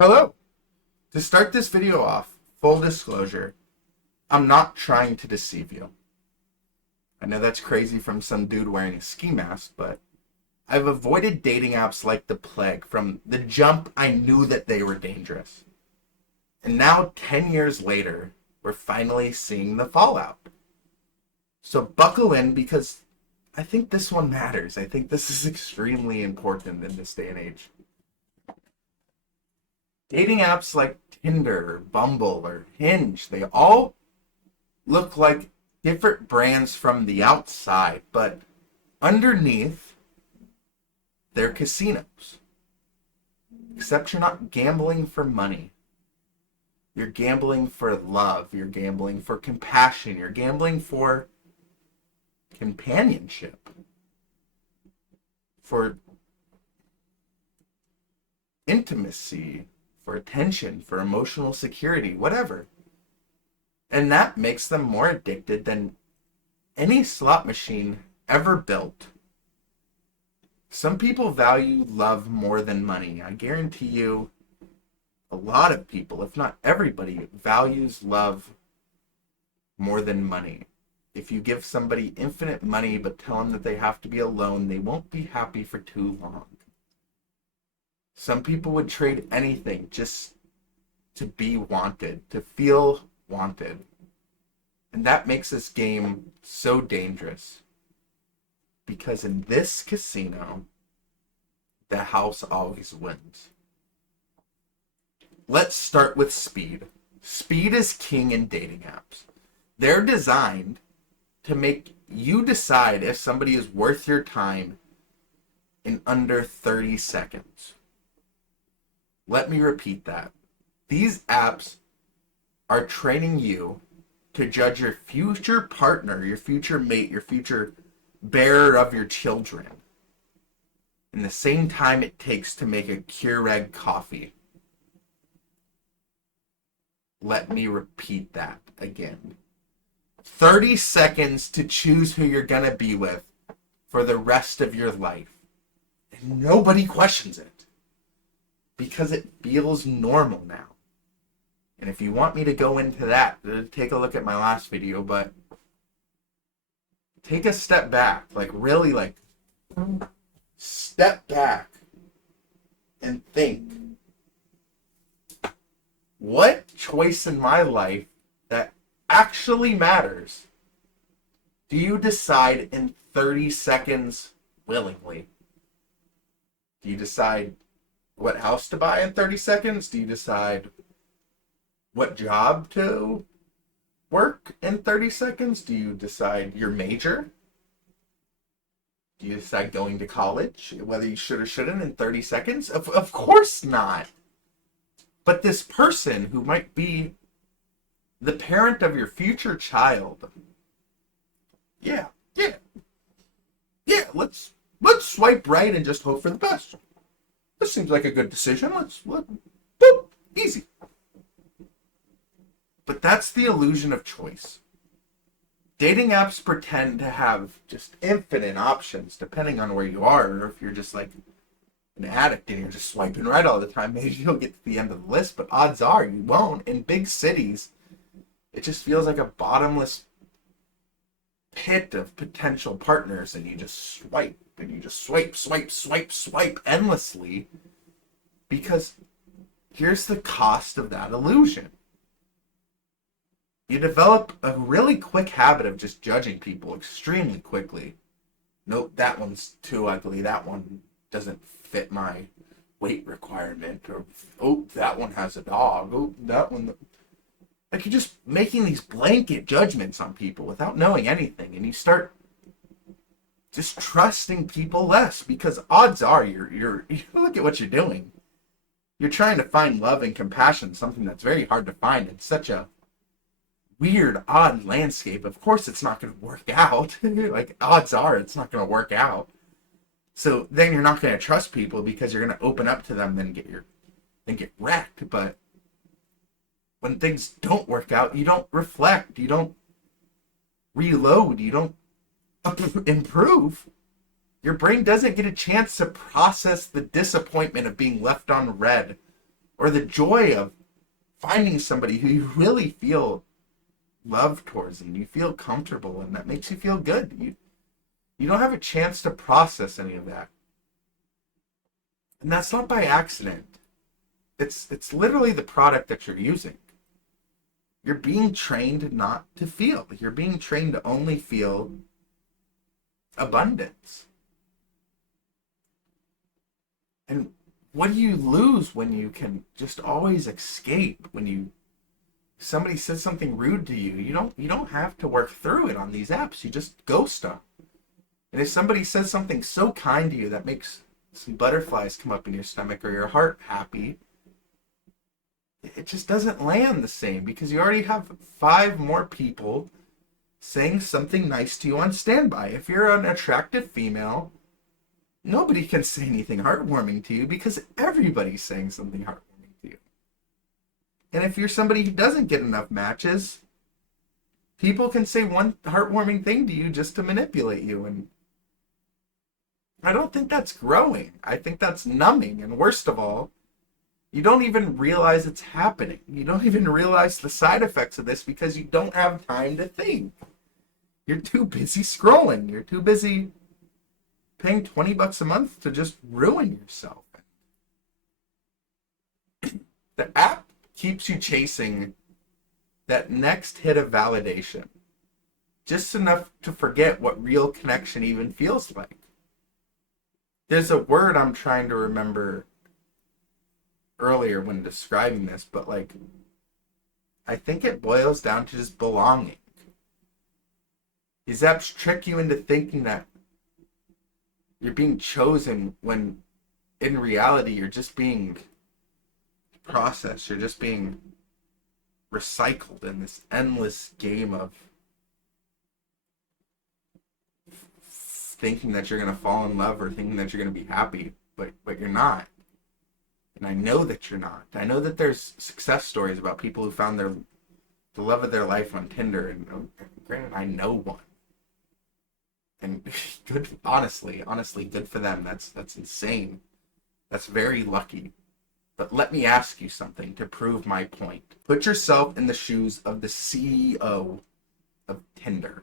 Hello. To start this video off, full disclosure, I'm not trying to deceive you. I know that's crazy from some dude wearing a ski mask, but I've avoided dating apps like the plague. From the jump, I knew that they were dangerous. And now, 10 years later, we're finally seeing the fallout. So buckle in because I think this one matters. I think this is extremely important in this day and age. Dating apps like Tinder, or Bumble, or Hinge, they all look like different brands from the outside, but underneath, they're casinos. Except you're not gambling for money. You're gambling for love. You're gambling for compassion. You're gambling for companionship. For intimacy. For attention. For emotional security. Whatever. And that makes them more addicted than any slot machine ever built. Some people value love more than money. I guarantee you, a lot of people, if not everybody, values love more than money. If you give somebody infinite money but tell them that they have to be alone, they won't be happy for too long. Some people would trade anything just to be wanted, to feel wanted. And that makes this game so dangerous. Because in this casino, the house always wins. Let's start with speed. Speed is king in dating apps. They're designed to make you decide if somebody is worth your time in under 30 seconds. Let me repeat that. These apps are training you to judge your future partner, your future mate, your future bearer of your children in the same time it takes to make a Keurig coffee. Let me repeat that again. 30 seconds to choose who you're gonna be with for the rest of your life. And nobody questions it. Because it feels normal now. And if you want me to go into that, take a look at my last video, but take a step back. Really, step back and think. What choice in my life that actually matters do you decide in 30 seconds willingly? Do you decide what house to buy in 30 seconds? Do you decide what job to work in 30 seconds? Do you decide your major? Do you decide going to college, whether you should or shouldn't in 30 seconds? Of course not. But this person who might be the parent of your future child, yeah, let's swipe right and just hope for the best. This seems like a good decision. Boop, easy. But that's the illusion of choice. Dating apps pretend to have just infinite options depending on where you are, or if you're just like an addict and you're just swiping right all the time, maybe you'll get to the end of the list, but odds are you won't. In big cities, it just feels like a bottomless pit of potential partners, and you just swipe, and you just swipe endlessly, because here's the cost of that illusion. You develop a really quick habit of just judging people extremely quickly. Nope, that one's too ugly. That one doesn't fit my weight requirement. Or, oh, that one has a dog. Oh, that one. Like, you're just making these blanket judgments on people without knowing anything. And you start just trusting people less, because odds are you look at what you're doing. You're trying to find love and compassion, something that's very hard to find in such a weird, odd landscape. Of course it's not going to work out. Like, odds are it's not going to work out. So then you're not going to trust people because you're going to open up to them and get wrecked. But when things don't work out, you don't reflect, you don't reload, you don't improve. Your brain doesn't get a chance to process the disappointment of being left on red or the joy of finding somebody who you really feel love towards and you feel comfortable and that makes you feel good. You don't have a chance to process any of that. And that's not by accident. It's literally the product that you're using. You're being trained not to feel. You're being trained to only feel abundance. And what do you lose when you can just always escape? When somebody says something rude to you, you don't have to work through it on these apps. You just ghost them. And if somebody says something so kind to you that makes some butterflies come up in your stomach or your heart happy, it just doesn't land the same because you already have 5 more people saying something nice to you on standby. If you're an attractive female, nobody can say anything heartwarming to you because everybody's saying something heartwarming to you. And if you're somebody who doesn't get enough matches, people can say one heartwarming thing to you just to manipulate you. And I don't think that's growing. I think that's numbing. And worst of all, you don't even realize it's happening. You don't even realize the side effects of this because you don't have time to think. You're too busy scrolling. You're too busy paying $20 a month to just ruin yourself. The app keeps you chasing that next hit of validation, just enough to forget what real connection even feels like. There's a word I'm trying to remember earlier when describing this, but like, I think it boils down to just belonging. These apps trick you into thinking that you're being chosen when in reality you're just being processed. You're just being recycled in this endless game of thinking that you're going to fall in love or thinking that you're going to be happy, but you're not. And I know that you're not. I know that there's success stories about people who found the love of their life on Tinder, and granted, I know one. And good, honestly, good for them. That's insane. That's very lucky. But let me ask you something to prove my point. Put yourself in the shoes of the CEO of Tinder.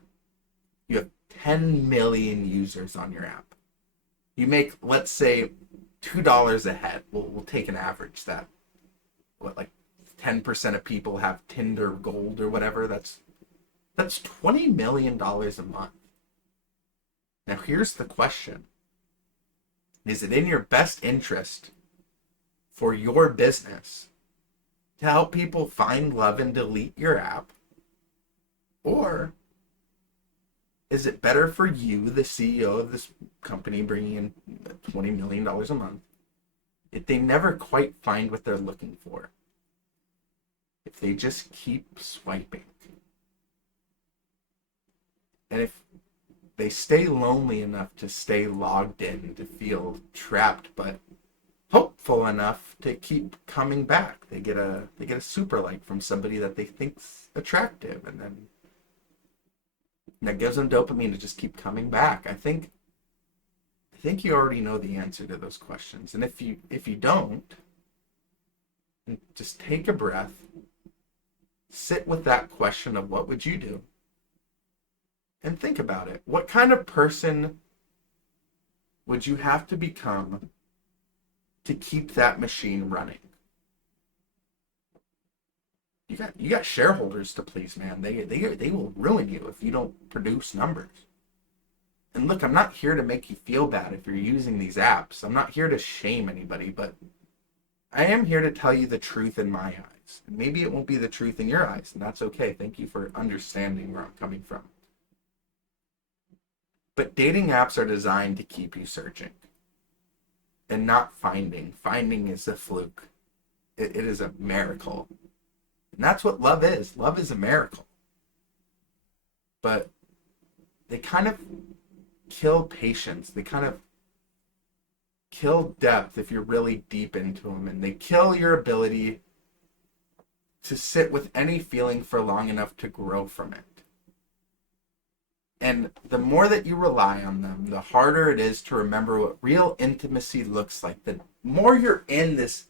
You have 10 million users on your app. You make, let's say, $2 a head. We'll take an average that, like 10% of people have Tinder Gold or whatever. That's $20 million a month. Now here's the question. Is it in your best interest for your business to help people find love and delete your app? Or is it better for you, the CEO of this company, bringing in $20 million a month, if they never quite find what they're looking for? If they just keep swiping? And if they stay lonely enough to stay logged in, to feel trapped, but hopeful enough to keep coming back. They get a super like from somebody that they think's attractive, and then that gives them dopamine to just keep coming back. I think you already know the answer to those questions. And if you don't, just take a breath, sit with that question of what would you do? And think about it. What kind of person would you have to become to keep that machine running? You got shareholders to please, man. They will ruin you if you don't produce numbers. And look, I'm not here to make you feel bad if you're using these apps. I'm not here to shame anybody, but I am here to tell you the truth in my eyes. And maybe it won't be the truth in your eyes, and that's okay. Thank you for understanding where I'm coming from. But dating apps are designed to keep you searching and not finding. Finding is a fluke. It is a miracle. And that's what love is. Love is a miracle. But they kind of kill patience. They kind of kill depth if you're really deep into them. And they kill your ability to sit with any feeling for long enough to grow from it. And the more that you rely on them, the harder it is to remember what real intimacy looks like. The more you're in this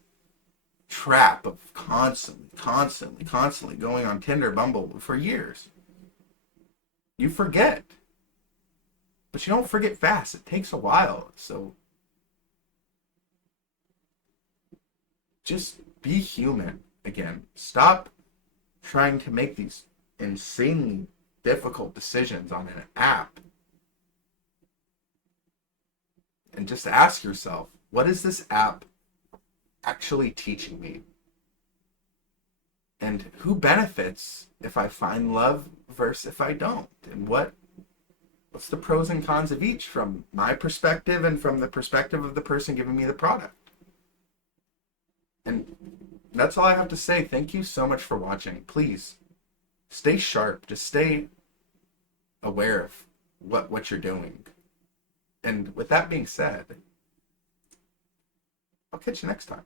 trap of constantly going on Tinder, Bumble for years. You forget. But you don't forget fast. It takes a while. So just be human again. Stop trying to make these insanely difficult decisions on an app. And just ask yourself, what is this app actually teaching me? And who benefits if I find love versus if I don't? And what's the pros and cons of each from my perspective and from the perspective of the person giving me the product? And that's all I have to say. Thank you so much for watching. Please stay sharp. Just stay aware of what you're doing. And with that being said, I'll catch you next time.